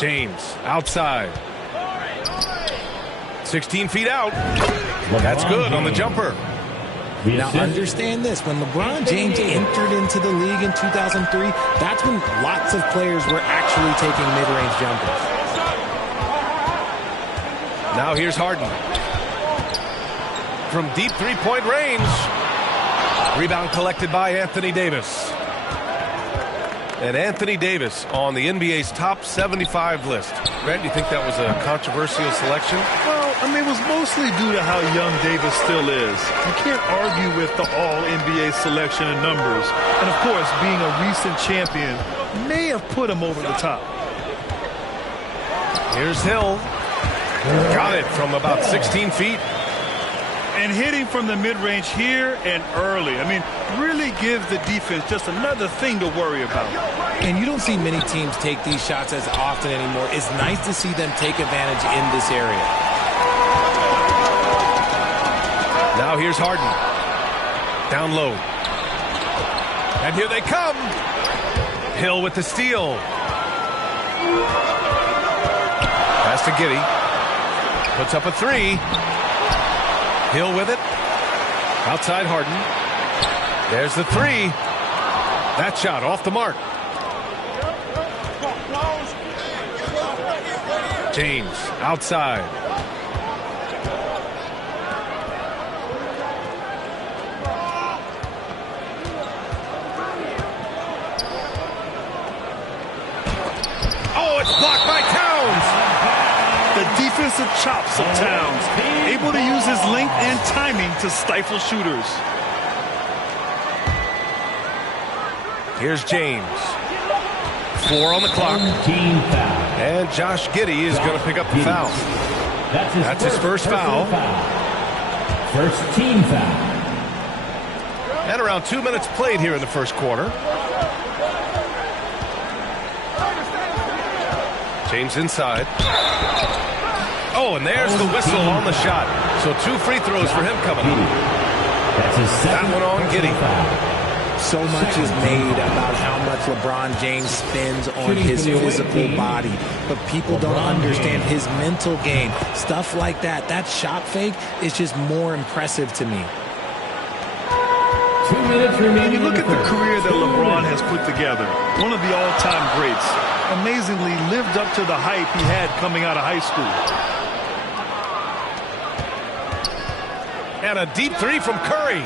James outside. 16 feet out. That's good on the jumper. Now understand this, when LeBron James entered into the league in 2003, that's when lots of players were actually taking mid-range jumpers. Now here's Harden. From deep three-point range. Rebound collected by Anthony Davis. And Anthony Davis on the NBA's top 75 list. Grant, do you think that was a controversial selection? Well, I mean, it was mostly due to how young Davis still is. You can't argue with the all-NBA selection and numbers. And, of course, being a recent champion may have put him over the top. Here's Hill. Got it from about 16 feet. And hitting from the mid-range here and early. I mean, really gives the defense just another thing to worry about. And you don't see many teams take these shots as often anymore. It's nice to see them take advantage in this area. Now here's Harden. Down low. And here they come. Hill with the steal. Pass to Giddey. Puts up a three. Hill with it. Outside Harden. There's the three. That shot off the mark. James outside. Oh, it's blocked by Towns. The defensive chops of Towns, able to use his length and timing to stifle shooters. Here's James. 4 on the clock. And Josh Giddey is going to pick up the foul. That's his first foul. First team foul. And around 2 minutes played here in the first quarter. James inside. Oh, and there's the whistle on the shot. So 2 free throws for him coming up. That one on Giddey. So much is made about how much LeBron James spends on his physical body, but people don't understand his mental game. Stuff like that, that shot fake is just more impressive to me. 2 minutes remaining. When you look at the career that LeBron has put together, one of the all-time greats, amazingly lived up to the hype he had coming out of high school. And a deep three from Curry.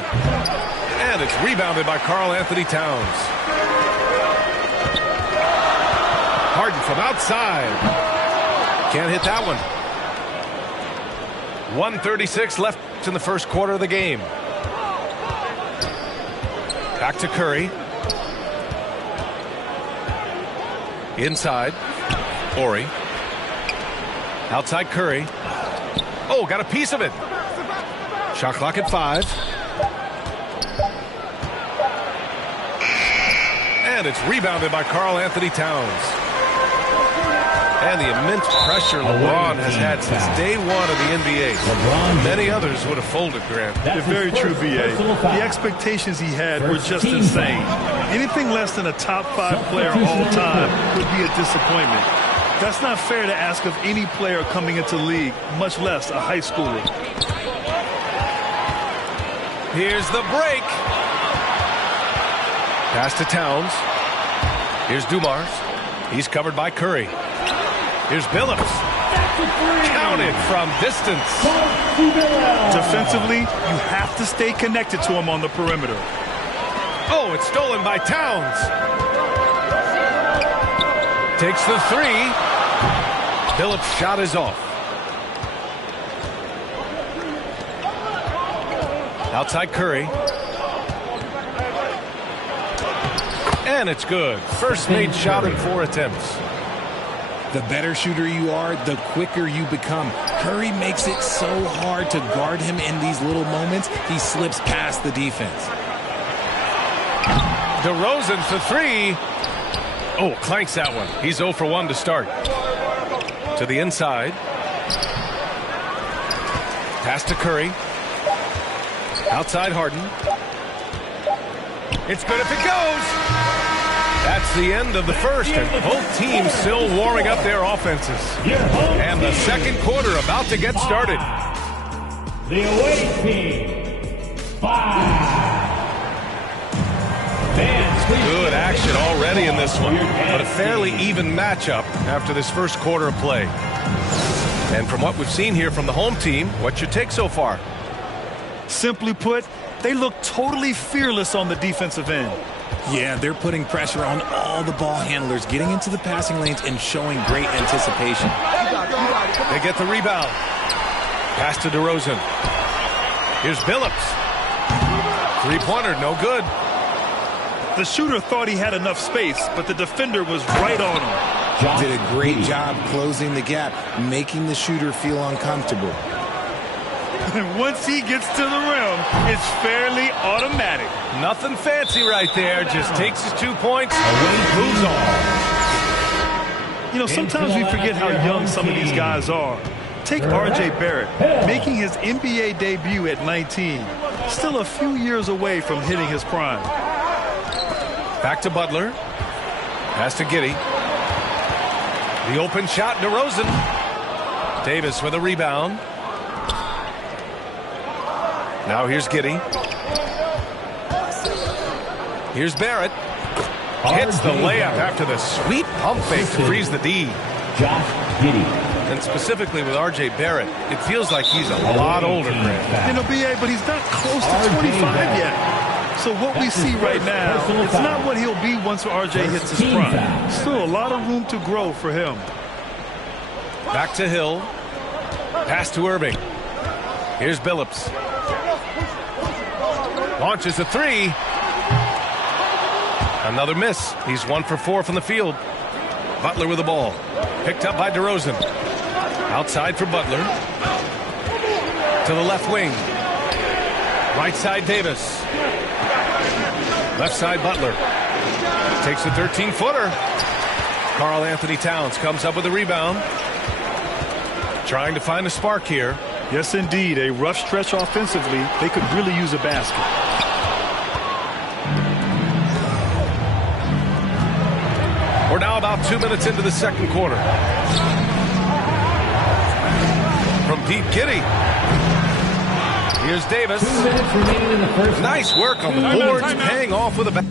And it's rebounded by Karl Anthony Towns. Harden from outside. Can't hit that one. 1:36 left in the first quarter of the game. Back to Curry. Inside. Ori. Outside Curry. Oh, got a piece of it. Shot clock at 5. And it's rebounded by Karl Anthony Towns. And the immense pressure LeBron has had since day one of the NBA. Many others would have folded, Grant. They're very true, B.A. The expectations he had were just insane. Anything less than a top 5 player all time would be a disappointment. That's not fair to ask of any player coming into the league, much less a high schooler. Here's the break. Pass to Towns. Here's Dumars. He's covered by Curry. Here's Billups. Counted from distance. Defensively, you have to stay connected to him on the perimeter. Oh, it's stolen by Towns. Takes the three. Billups' shot is off. Outside Curry. And it's good. First made shot in 4 attempts. The better shooter you are, the quicker you become. Curry makes it so hard to guard him in these little moments. He slips past the defense. DeRozan for 3. Oh, clanks that one. He's 0 for 1 to start. To the inside. Pass to Curry. Outside Harden. It's good if it goes. That's the end of the first, and both teams still warming up their offenses. And the second quarter about to get started. The away team, 5. Good action already in this one, but a fairly even matchup after this first quarter of play. And from what we've seen here from the home team, what's your take so far? Simply put, they look totally fearless on the defensive end. Yeah, they're putting pressure on all the ball handlers, getting into the passing lanes and showing great anticipation. They get the rebound. Pass to DeRozan. Here's Billups. Three-pointer, no good. The shooter thought he had enough space, but the defender was right on him. Did a great job closing the gap, making the shooter feel uncomfortable. And once he gets to the rim, it's fairly automatic. Nothing fancy right there. Just takes his 2 points and moves on. You know, sometimes we forget how young some of these guys are. Take R.J. Barrett, making his NBA debut at 19. Still a few years away from hitting his prime. Back to Butler. Pass to Giddey. The open shot, DeRozan. Davis with a rebound. Now here's Giddey. Here's Barrett. Hits the layup after the sweet pump fake to freeze the D. Josh Giddey. And specifically with R.J. Barrett, it feels like he's a lot older, Grant. You know, B.A., but he's not close to 25 yet. So what we see right now, it's not what he'll be once R.J. hits his prime. Still a lot of room to grow for him. Back to Hill. Pass to Irving. Here's Billups. Launches a three. Another miss. He's 1 for 4 from the field. Butler with the ball. Picked up by DeRozan. Outside for Butler. To the left wing. Right side Davis. Left side Butler. Takes a 13-footer. Karl Anthony Towns comes up with a rebound. Trying to find a spark here. Yes, indeed. A rough stretch offensively. They could really use a basket. We're now about 2 minutes into the second quarter. From deep, Giddey. Here's Davis. 2 minutes remaining in the first. Nice work on the boards, paying off with a back.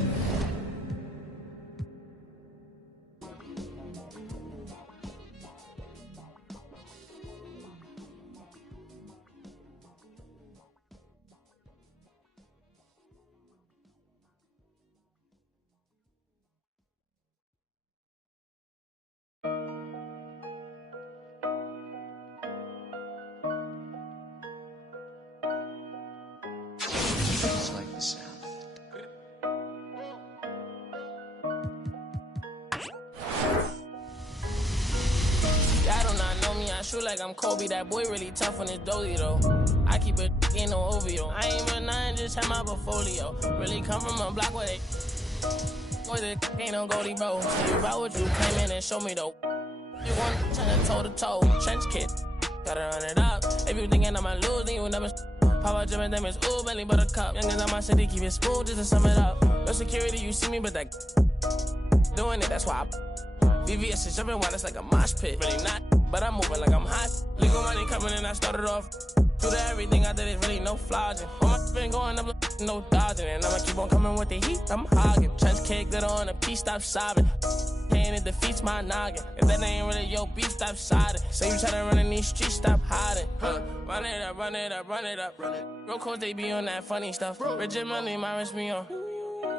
Like I'm Kobe, that boy really tough on his dolly though. I keep it in no OVO. I ain't even nothing, just have my portfolio. Really come from a block where they boy, that ain't no goldie, bro. You about what you came in and show me though. You want to toe to toe, trench kid. Gotta run it up. If you thinking I'ma lose, then you never. Power Jim and Demons, ooh, Bentley Buttercup. Youngins on my city, keep it smooth just to sum it up. No security, you see me, but that doing it, that's why VVS is jumping while it's like a mosh pit. Really not. But I'm moving like I'm hot. Legal money coming in, I started off. Do the everything I did is really no flogging. All my been going up, no dodging. And I'ma keep on coming with the heat, I'm hogging. Trench kid, glitter on a piece, stop sobbing. Pain, it defeats my noggin. If that ain't really your beef, stop siding. Say you try to run in these streets, stop hiding. Run it up, run it up, run it up. Real coach, they be on that funny stuff. Rigid money, my wrist me on.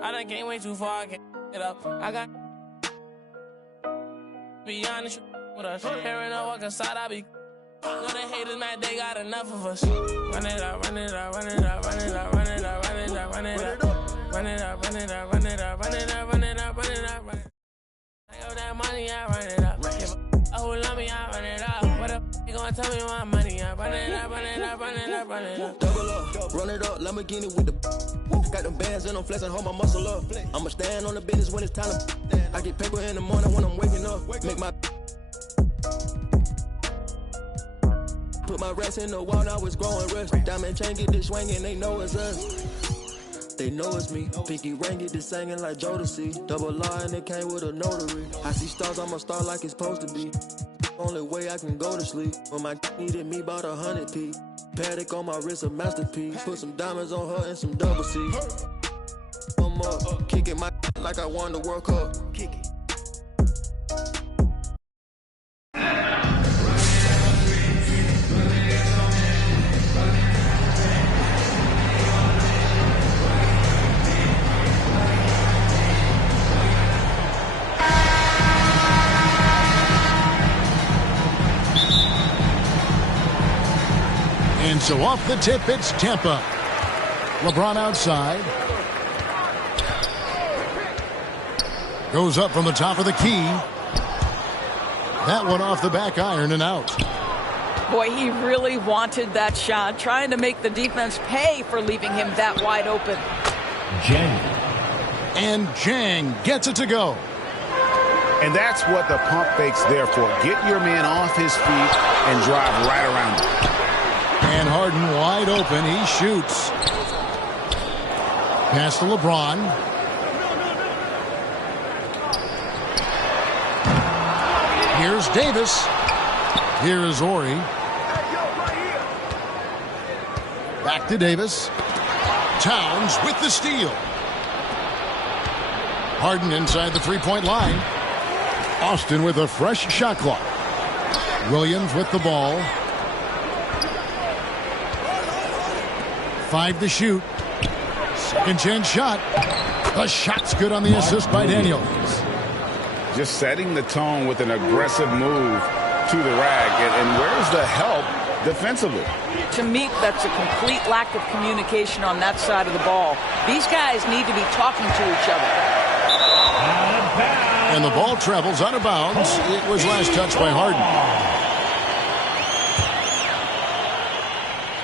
I done came way too far, I can't get up. I got be honest with us. Hearing no walk inside, I be. Know the haters mad, they got enough of us. Run it up, run it up, run it up, run it up, run it up, run it up, run it up. Run it up, run it up, run it up, run it up, run it up, run it up, run it up. I got that money, I run it up. Give a who love me, I run it up. What up, you gonna tell me my money? I run it up, run it up, run it up, run it up. Double up, run it up, Lamborghini with the. Got them bands and I'm flexing, hold my muscle up. I'ma stand on the business when it's time to. I get paper in the morning when I'm waking up. Make my. Put my rest in the wall, now it's growing rust. Diamond chain, get this swinging, they know it's us. They know it's me. Pinky ring get this singing like Jodeci. Double R and it came with a notary. I see stars, I'm a star like it's supposed to be. Only way I can go to sleep. When my needed me about 100 P. Paddock on my wrist, a masterpiece. Put some diamonds on her and some double C. One more, kicking my like I won the World Cup. Kick it. And so off the tip, it's Tampa. LeBron outside. Goes up from the top of the key. That one off the back iron and out. Boy, he really wanted that shot, trying to make the defense pay for leaving him that wide open. Jang. And Jang gets it to go. And that's what the pump fake's there for. Get your man off his feet and drive right around him. And Harden wide open. He shoots. Pass to LeBron. Here's Davis. Here is Ori. Back to Davis. Towns with the steal. Harden inside the three-point line. Austin with a fresh shot clock. Williams with the ball. 5 to shoot. Second chance shot. The shot's good on the assist by Daniels. Just setting the tone with an aggressive move to the rack. And where's the help defensively? To me, that's a complete lack of communication on that side of the ball. These guys need to be talking to each other. And the ball travels out of bounds. It was last touched by Harden.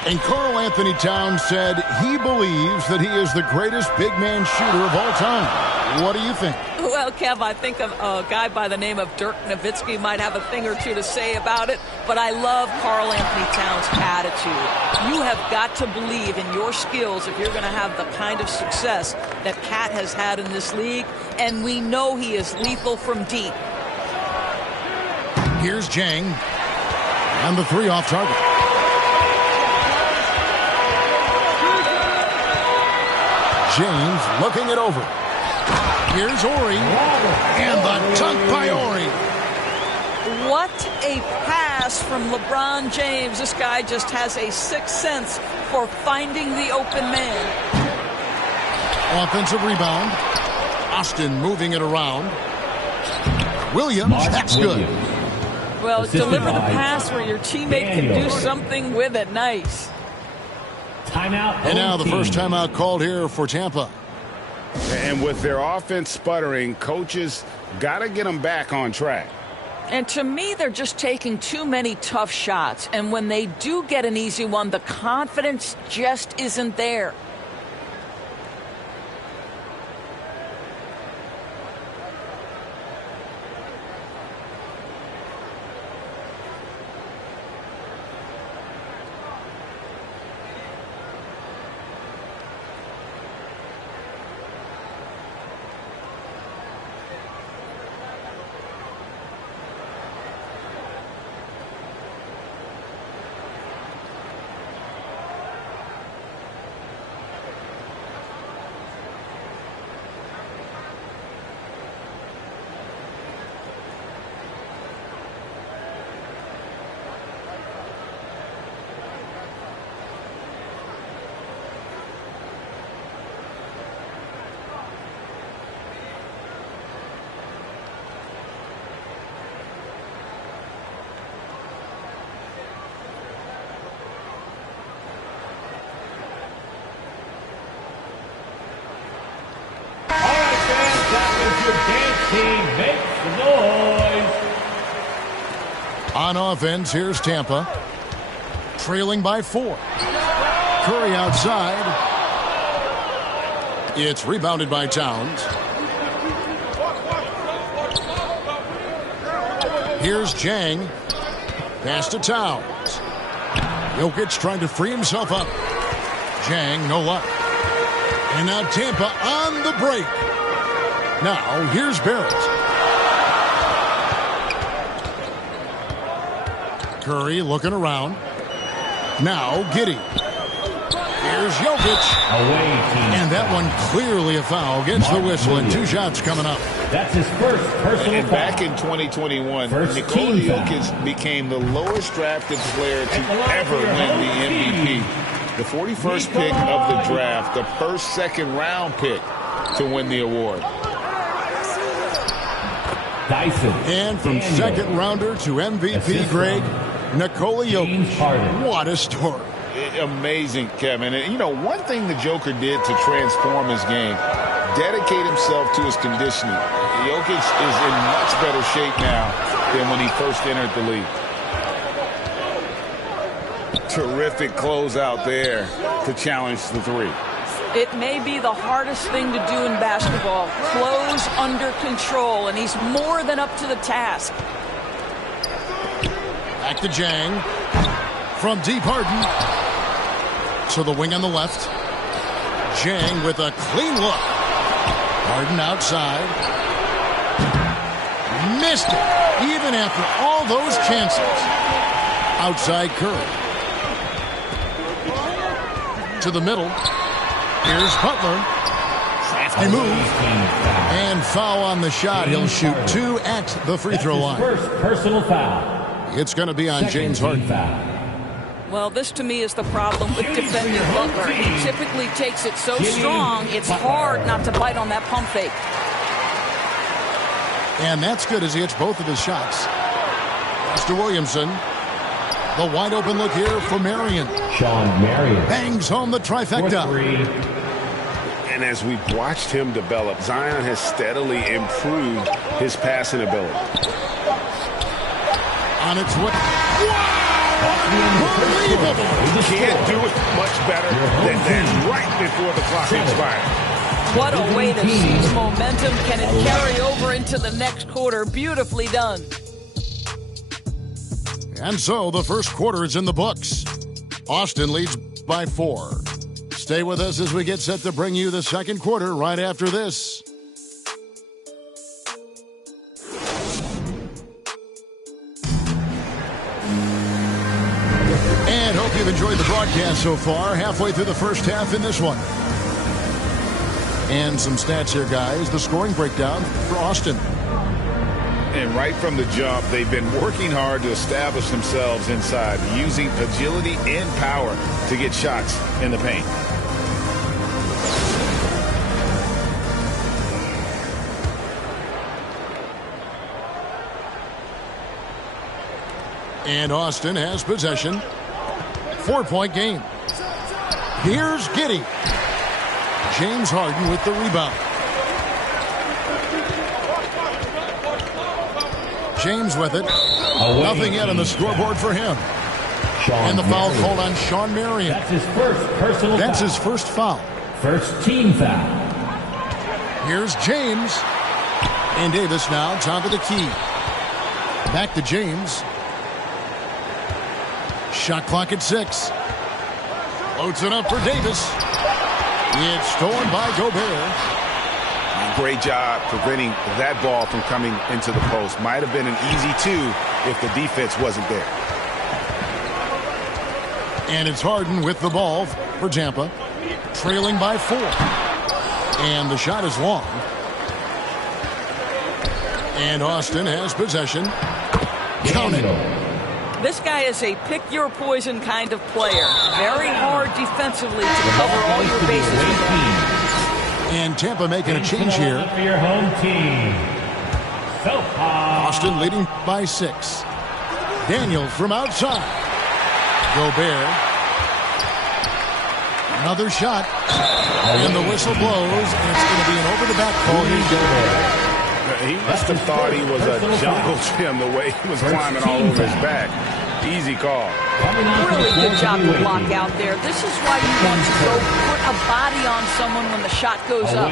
And Karl Anthony Towns said he believes that he is the greatest big man shooter of all time. What do you think? Well, Kev, I think a guy by the name of Dirk Nowitzki might have a thing or two to say about it, but I love Karl Anthony Towns' attitude. You have got to believe in your skills if you're going to have the kind of success that Cat has had in this league, and we know he is lethal from deep. Here's Jang, and the three off target. James looking it over. Here's Ori. And the dunk by Ori. What a pass from LeBron James. This guy just has a sixth sense for finding the open man. Offensive rebound. Austin moving it around. Williams, that's good. Well, deliver the pass where your teammate can do something with it. Nice. Timeout. And now the first timeout called here for Tampa. And with their offense sputtering, coaches got to get them back on track. And to me, they're just taking too many tough shots. And when they do get an easy one, the confidence just isn't there. On offense, here's Tampa. Trailing by 4. Curry outside. It's rebounded by Towns. Here's Jang. Pass to Towns. Jokic trying to free himself up. Jang, no luck. And now Tampa on the break. Now, here's Barrett. Curry looking around. Now, Giddey. Here's Jokic. And that one clearly a foul. Gets the whistle, and 2 shots coming up. That's his first personal foul. Back in 2021, Nikola Jokic became the lowest drafted player to ever win the MVP. The 41st pick of the draft, the first second-round pick to win the award. Dyson. And from second-rounder to MVP, Greg, Nikola Jokic. What a story. Amazing, Kevin. And, you know, one thing the Joker did to transform his game, dedicate himself to his conditioning. Jokic is in much better shape now than when he first entered the league. Terrific closeout there to challenge the 3. It may be the hardest thing to do in basketball. Close under control, and he's more than up to the task. Back to Jang. From deep, Harden. To the wing on the left. Jang with a clean look. Harden outside. Missed it, even after all those chances. Outside Curry. To the middle. Here's Butler. Crafty move. And foul on the shot. He'll shoot 2 at the free throw line. First personal foul. It's going to be on James Harden. Well, this to me is the problem with defending Butler. He typically takes it so strong, it's hard not to bite on that pump fake. And that's good as he hits both of his shots. Mr. Williamson. The wide open look here for Marion. Sean Marion. Bangs home the trifecta. And as we've watched him develop, Zion has steadily improved his passing ability. On its way. Wow! Unbelievable! Can't do it much better than that right before the clock expires. What a way to seize momentum. Can it carry over into the next quarter? Beautifully done. And so the first quarter is in the books. Austin leads by 4. Stay with us as we get set to bring you the second quarter right after this. And hope you've enjoyed the broadcast so far. Halfway through the first half in this one. And some stats here, guys. The scoring breakdown for Austin. And right from the jump, they've been working hard to establish themselves inside, using agility and power to get shots in the paint. And Austin has possession. 4-point game. Here's Giddey. James Harden with the rebound. James with it. Nothing yet on the scoreboard for him. And the foul called on Sean Marion. That's his first personal foul. That's his first foul. First team foul. Here's James. And Davis now top of the key. Back to James. Shot clock at 6. Floats it up for Davis. It's stolen by Gobert. Great job preventing that ball from coming into the post. Might have been an easy 2 if the defense wasn't there. And it's Harden with the ball for Tampa. Trailing by 4. And the shot is long. And Austin has possession. Count it. This guy is a pick-your-poison kind of player. Very hard defensively to cover all your bases. And Tampa making a change here. For your home team. Austin leading by 6. Daniel from outside. Gobert. Another shot. And the whistle blows. And it's going to be an over-the-back call. Here's Gobert. He must have thought he was a jungle gym the way he was climbing all over his back. Easy call. Really good job to block out there. This is why you want to go put a body on someone when the shot goes up.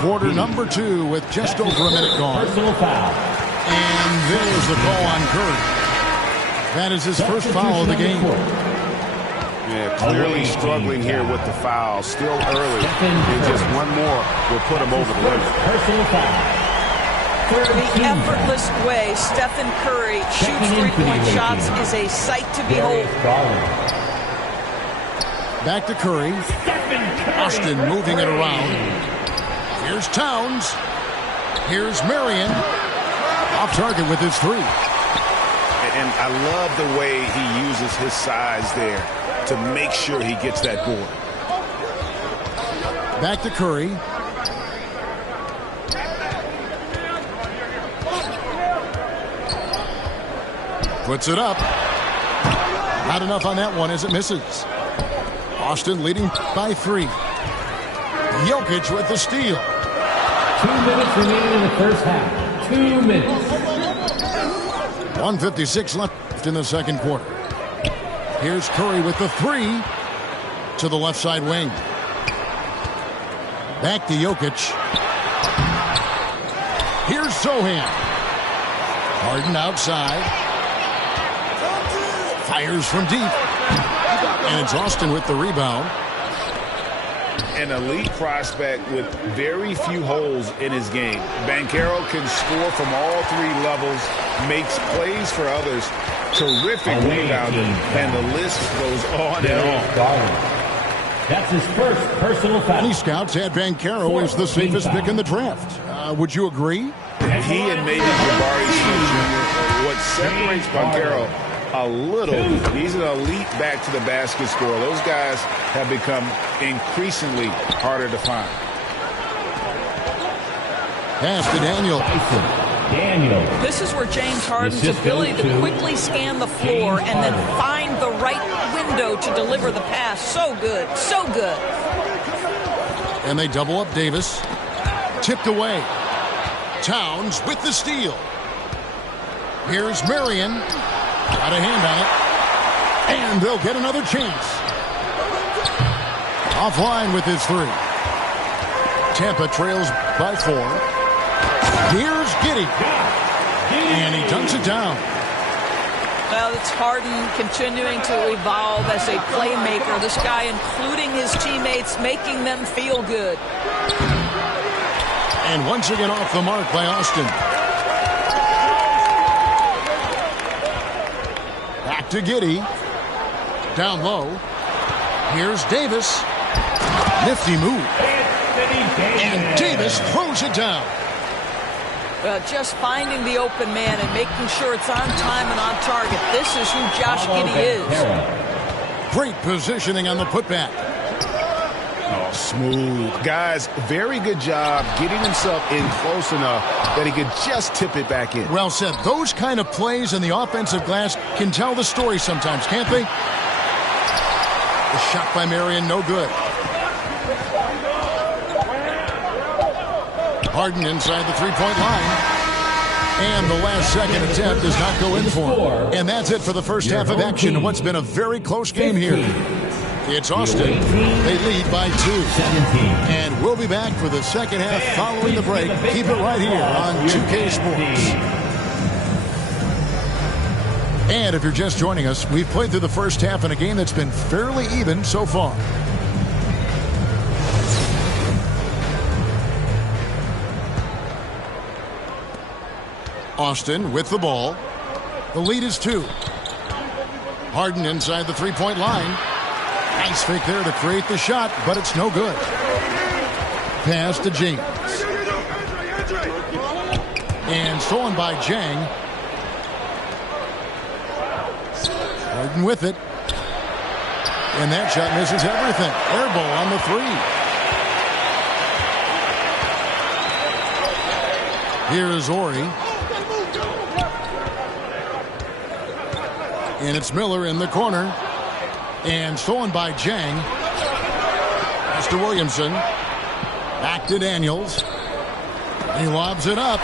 Quarter number 2 with just over a minute gone. Personal foul. And there's the call on Curry. That is his first foul of the game. Yeah, clearly struggling here with the foul. Still early. And just one more will put him over the limit. Personal foul. The effortless way Stephen Curry shoots three-point shots is a sight to behold. Back to Curry. Austin moving it around. Here's Towns. Here's Marion. Off target with his three. And I love the way he uses his size there to make sure he gets that board. Back to Curry. Puts it up. Not enough on that one as it misses. Austin leading by 3. Jokic with the steal. 2 minutes remaining in the first half. 2 minutes. 1:56 left in the second quarter. Here's Curry with the 3 to the left side wing. Back to Jokic. Here's Sohan. Harden outside. Fires from deep. And it's Austin with the rebound. An elite prospect with very few holes in his game. Banchero can score from all 3 levels, makes plays for others, terrific rebounder, and the list goes on and on. That's his first personal foul. Many scouts had Banchero as the safest pick in the draft. Would you agree? He and maybe Jabari Smith Jr. What separates Banchero a little, he's an elite back to the basket scorer. Those guys have become increasingly harder to find. Pass to Daniel. This is where James Harden's ability to quickly scan the floor and then find the right window to deliver the pass. So good. So good. And they double up Davis. Tipped away. Towns with the steal. Here's Marion. Got a hand on it. And they'll get another chance. Offline with his 3. Tampa trails by 4. Here's Giddey. And he dunks it down. Well, it's Harden continuing to evolve as a playmaker. This guy, including his teammates, making them feel good. And once again off the mark by Austin. Back to Giddey. Down low. Here's Davis. Nifty move. And Davis throws it down. Well, just finding the open man and making sure it's on time and on target. This is who Josh Giddey is. Great positioning on the putback. Oh, smooth. Guys, very good job getting himself in close enough that he could just tip it back in. Well said. Those kind of plays in the offensive glass can tell the story sometimes, can't they? The shot by Marion, no good. Harden inside the three-point line. And the last second attempt does not go in for him. And that's it for the first half of action in what's been a very close game here. It's Austin. They lead by 2. And we'll be back for the second half following the break. Keep it right here on 2K Sports. And if you're just joining us, we've played through the first half in a game that's been fairly even so far. Austin with the ball. The lead is 2. Harden inside the three-point line. Nice fake there to create the shot, but it's no good. Pass to James. And stolen by Jang. Harden with it. And that shot misses everything. Air ball on the 3. Here's Ori. And it's Miller in the corner. And stolen by Jang. Pass to Williamson. Back to Daniels. He lobs it up.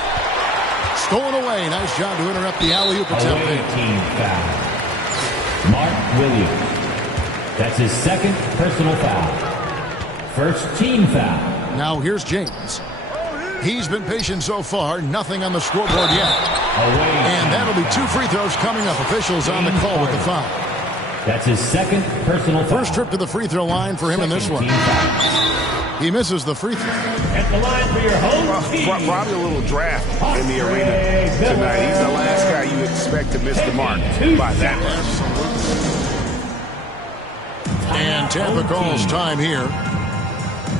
Stolen away. Nice job to interrupt the alley-oop attempt. Team foul. Mark Williams. That's his second personal foul. First team foul. Now here's James. He's been patient so far. Nothing on the scoreboard yet. And that'll be 2 free throws coming up. Officials on the call with the foul. That's his second personal foul. First trip to the free throw line for him in this one. He misses the free throw. At the line for your home team. Probably a little draft in the arena tonight. He's the last guy you expect to miss the mark by that much. And Tampa calls time here.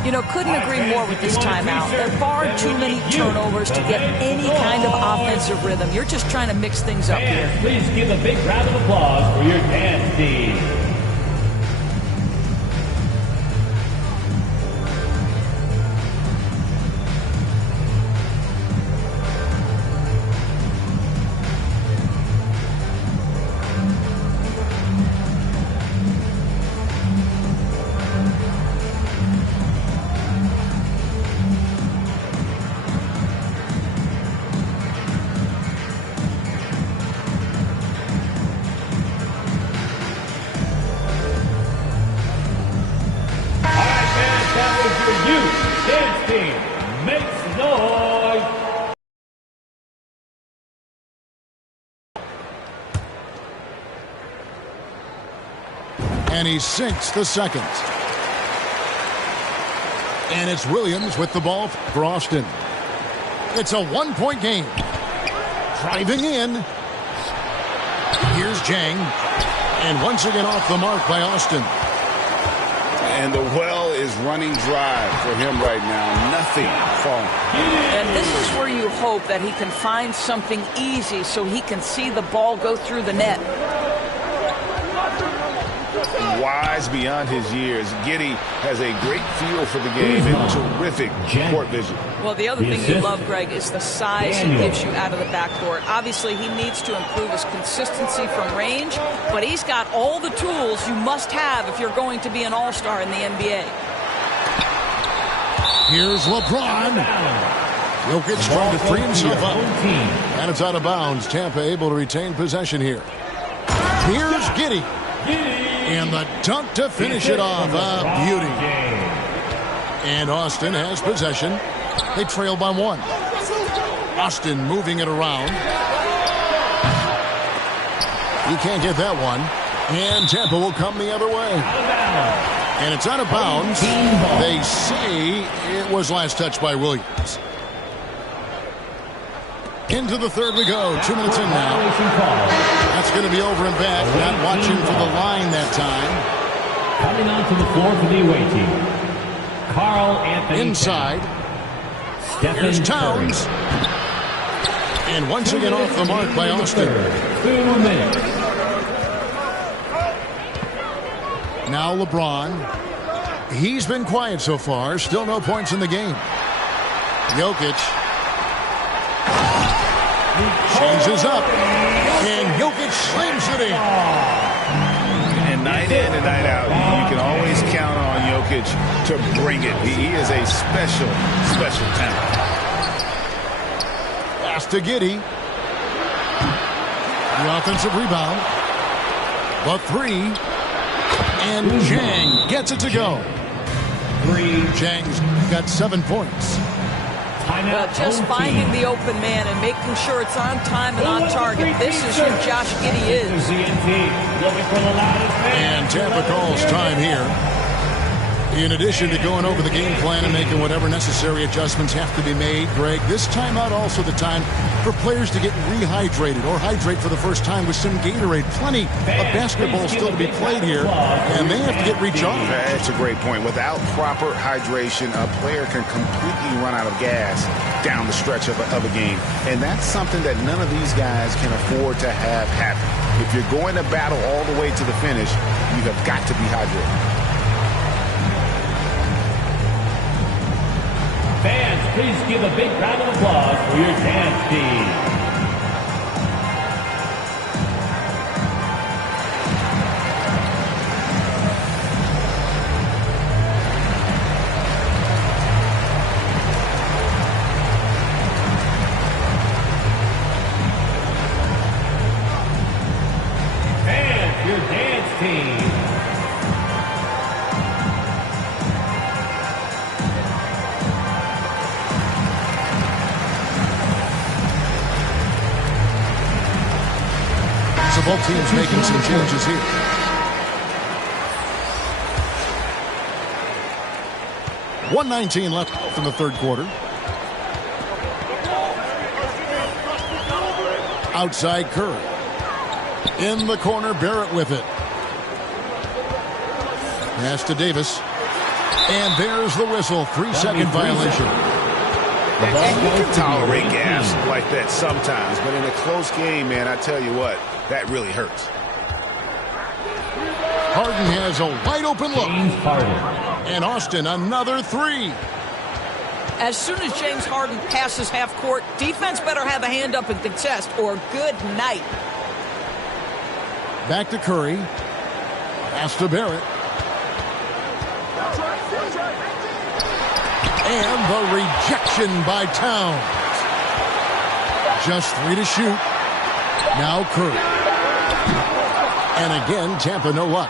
You know, couldn't agree more with this timeout. There are far too many turnovers to get any kind of offensive rhythm. You're just trying to mix things up here. Please give a big round of applause for your dance team. And he sinks the second. And it's Williams with the ball for Austin. It's a one-point game. Driving in. Here's Jang. And once again off the mark by Austin. And the well is running dry for him right now. Nothing falling. And this is where you hope that he can find something easy so he can see the ball go through the net. Wise beyond his years, Giddey has a great feel for the game and terrific court vision. Well, the other thing you love, Greg, is the size he gives you out of the backcourt. Obviously, he needs to improve his consistency from range, but he's got all the tools you must have if you're going to be an all-star in the NBA. Here's LeBron. Jokic trying to free himself up. And it's out of bounds. Tampa able to retain possession here. Here's Giddey. And the dunk to finish it off. A beauty. And Austin has possession. They trail by one. Austin moving it around. He can't get that one. And Tampa will come the other way. And it's out of bounds. They say it was last touched by Williams. Into the third we go. 2 minutes in now. That's going to be over and back. Not watching for the line that time. Coming onto the floor for the away team. Carl Anthony inside. Here's Towns. And once again off the mark by Austin. 2 minutes. Now LeBron. He's been quiet so far. Still no points in the game. Jokic. Changes up. And Jokic slams it in. And night in and night out, you can always count on Jokic to bring it. He is a special, special talent. Pass to Giddey. The offensive rebound. The three. And Jang gets it to go. Jang's got 7 points. Just finding the open man and making sure it's on time and on target. This is who Josh Giddey is. And Tampa calls time here. In addition to going over the game plan and making whatever necessary adjustments have to be made, Greg, this timeout also the time for players to get rehydrated or hydrate for the first time with some Gatorade. Plenty of basketball still to be played here, and they have to get recharged. That's a great point. Without proper hydration, a player can completely run out of gas down the stretch of a game. And that's something that none of these guys can afford to have happen. If you're going to battle all the way to the finish, you have got to be hydrated. Fans, please give a big round of applause for your dance team. Fans, your dance team. So both teams making some changes here. 1:19 left in the third quarter. Outside Curry. In the corner, Barrett with it. Pass to Davis. And there's the whistle. 3-second violation. And you can tolerate gas like that sometimes, but in a close game, man, I tell you what, that really hurts. Harden has a wide open look. And Austin, another three. As soon as James Harden passes half court, defense better have a hand up and contest, or good night. Back to Curry. Pass to Barrett. And the rejection by Towns. Just 3 to shoot. Now Curry. And again, Tampa no luck.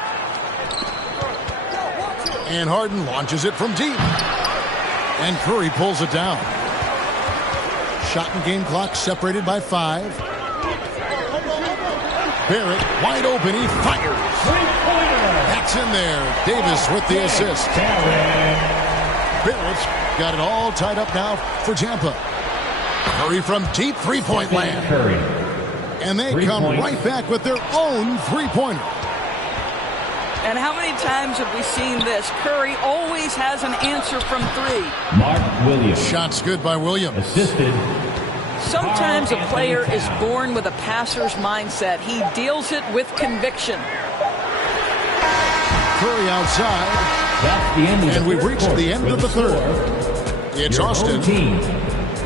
And Harden launches it from deep. And Curry pulls it down. Shot and game clock separated by 5. Barrett wide open. He fires. That's in there. Davis with the assist. Barrett's got it all tied up now for Tampa. Curry from deep three-point land. And they come right back with their own three-pointer. And how many times have we seen this? Curry always has an answer from 3. Mark Williams. Shots good by Williams. Assisted. Sometimes a player is born with a passer's mindset. He deals it with conviction. Curry outside. That's the end of and we've reached the end of the third. It's Austin.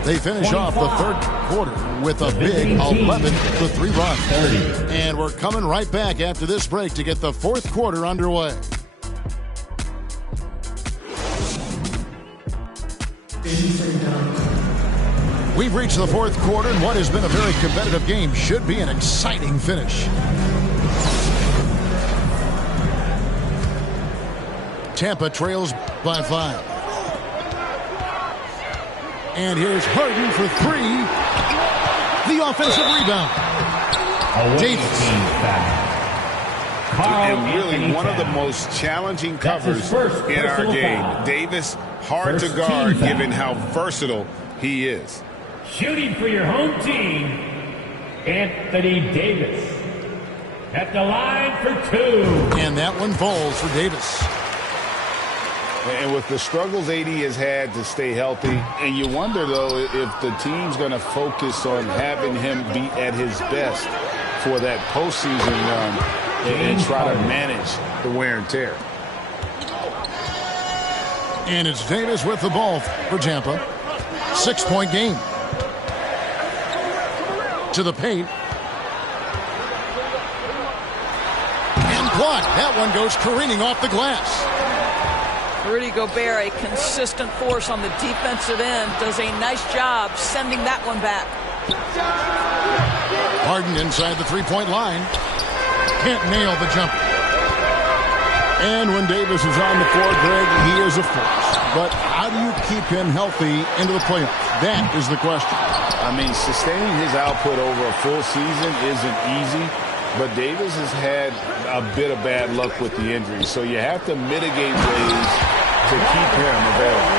They finish off the third quarter with a big 11-3 run. And we're coming right back after this break to get the fourth quarter underway. We've reached the fourth quarter, and what has been a very competitive game should be an exciting finish. Tampa trails by 5. And here's Harden for 3. The offensive rebound. Davis. And really one of the most challenging covers in our game. Davis, hard to guard given how versatile he is. Shooting for your home team, Anthony Davis. At the line for 2. And that one falls for Davis. And with the struggles AD has had to stay healthy, and you wonder, though, if the team's going to focus on having him be at his best for that postseason run and try to manage the wear and tear. And it's Davis with the ball for Tampa. 6-point game. To the paint. And blocked. That one goes careening off the glass. Rudy Gobert, a consistent force on the defensive end, does a nice job sending that one back. Harden inside the three-point line. Can't nail the jumper. And when Davis is on the floor, Greg, he is a force. But how do you keep him healthy into the playoffs? That is the question. I mean, sustaining his output over a full season isn't easy, but Davis has had a bit of bad luck with the injury, so you have to mitigate ways to keep him available.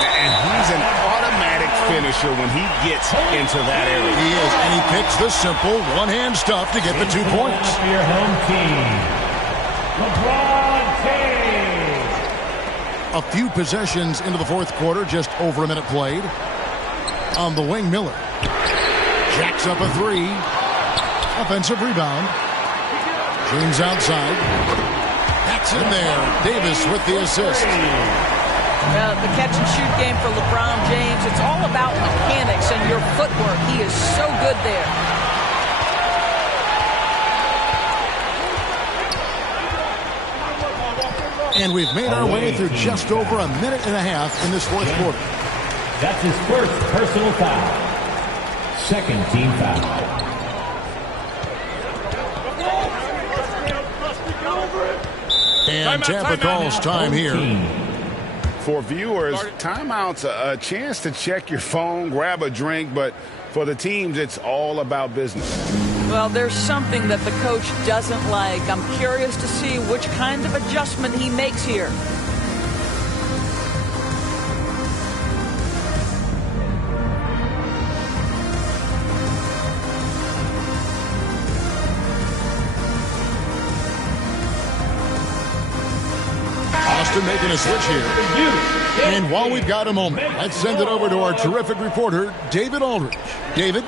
And he's an automatic finisher when he gets into that area. He is, and he picks the simple one-hand stuff to get the 2 points. For your home team, LeBron James. A few possessions into the fourth quarter, just over a minute played. On the wing, Miller. Jacks up a 3. Offensive rebound. James outside. That's in there. Davis with the assist. Well, the catch-and-shoot game for LeBron James, it's all about mechanics and your footwork. He is so good there. And we've made our way through just over a minute and a half in this fourth quarter. That's his first personal foul. Second team foul. And Tampa calls time here. For viewers, timeout's a chance to check your phone, grab a drink, but for the teams, it's all about business. Well, there's something that the coach doesn't like. I'm curious to see which kind of adjustment he makes here. Austin making a switch here. And while we've got a moment, let's send it over to our terrific reporter, David Aldridge. David?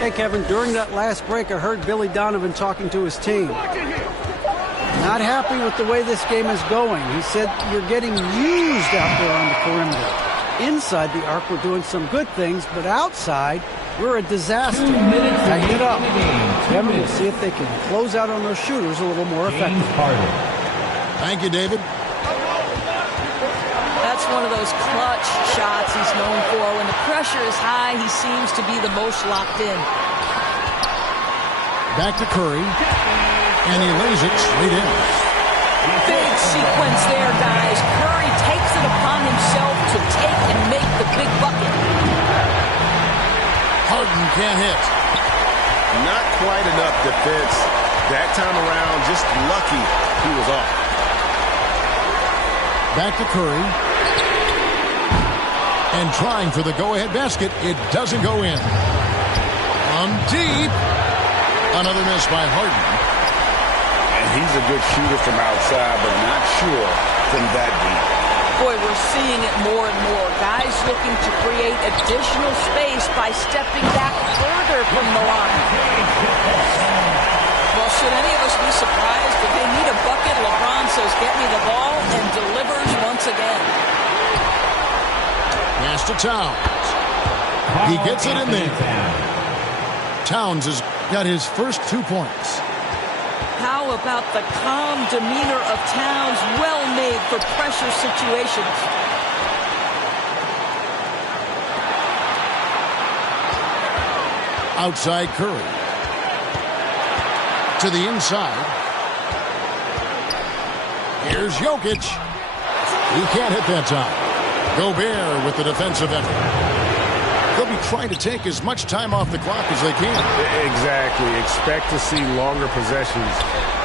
Hey, Kevin, during that last break, I heard Billy Donovan talking to his team. Not happy with the way this game is going. He said, you're getting used out there on the perimeter. Inside the arc, we're doing some good things, but outside, we're a disaster. Back it up. Kevin, we'll see if they can close out on those shooters a little more effectively. Thank you, David. That's one of those clutch shots he's known for. When the pressure is high, he seems to be the most locked in. Back to Curry. And he lays it straight in. Big sequence there, guys. Curry takes it upon himself to take and make the big bucket. Harden can't hit. Not quite enough defense that time around. Just lucky he was off. Back to Curry. And trying for the go-ahead basket. It doesn't go in. On deep. Another miss by Harden. And he's a good shooter from outside, but not sure from that deep. Boy, we're seeing it more and more. Guys looking to create additional space by stepping back further from the line. Well, should any of us be surprised if they need a bucket? LeBron says, get me the ball, and delivers once again. Pass to Towns. He gets it in there. Towns has got his first 2 points. How about the calm demeanor of Towns, well made for pressure situations? Outside Curry. To the inside. Here's Jokic. He can't hit that time. Gobert with the defensive effort. They'll be trying to take as much time off the clock as they can. Exactly. Expect to see longer possessions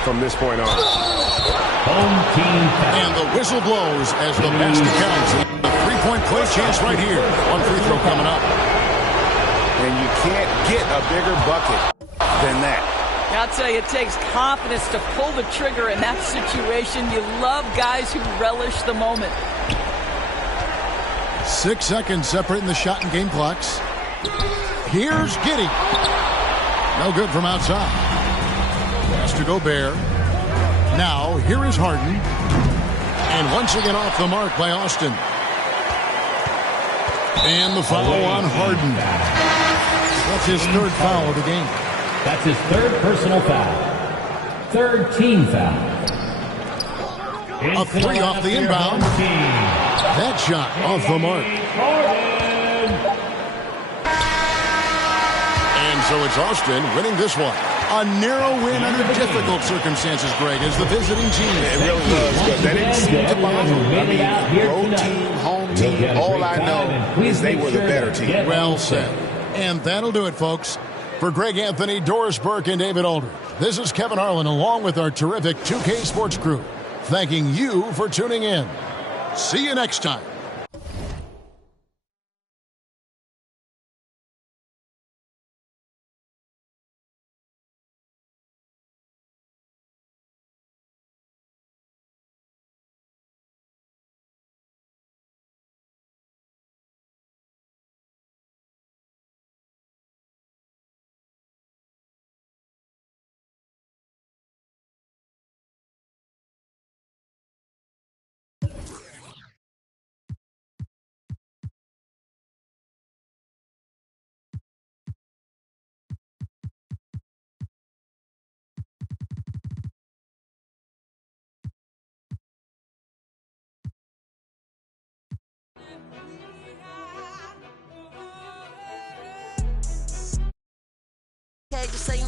from this point on. Home team foul. And the whistle blows as the basket counts. A three-point play chance right here. One free throw coming up. And you can't get a bigger bucket than that. I'll tell you, it takes confidence to pull the trigger in that situation. You love guys who relish the moment. 6 seconds separating the shot and game clocks. Here's Giddey. No good from outside. Pass to Gobert. Now, here is Harden. And once again off the mark by Austin. And the foul on Harden. That's his third foul of the game. That's his third personal foul. Third team foul. A three off the inbound. That shot off the mark. And so it's Austin winning this one. A narrow win under difficult circumstances, Greg, as the visiting team. It really was, but that didn't seem to bother them. I mean, road team, home team, all I know is they were the better team. Well said. And that'll do it, folks. For Greg Anthony, Doris Burke, and David Aldridge, this is Kevin Harlan along with our terrific 2K Sports crew, thanking you for tuning in. See you next time. Okay, just say